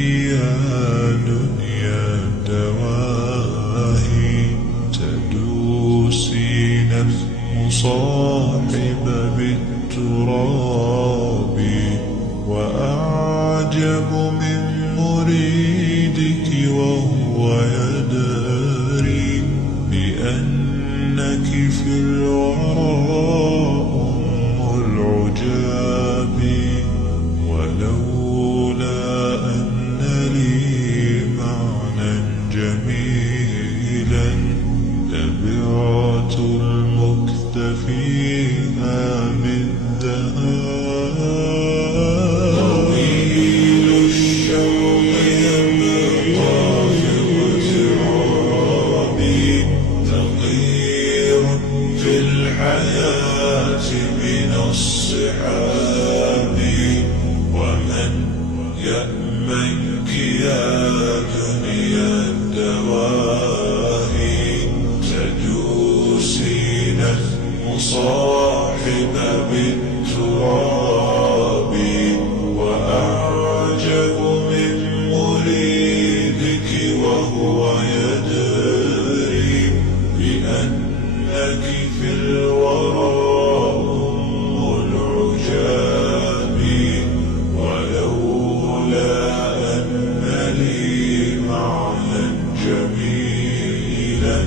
يا دنيا دواهي تدوسين المصاحب بالتراب وأعجب من مريدك وهو يدري بأنك في الوراء أم العجاب ولولا أن لي معنى جميلا لبعت المكتفيها بالذهاب طويل الشوق يبقى في اغترابي ثقيل في الحياة من الصحاب ومن يأمنك يا دنيا الدواهي تدوسين المصاحب بالتراب وأعجب من مريدك وهو يدري بأنك في الوراء أم العجاب ولولا أن لي معنى جميلا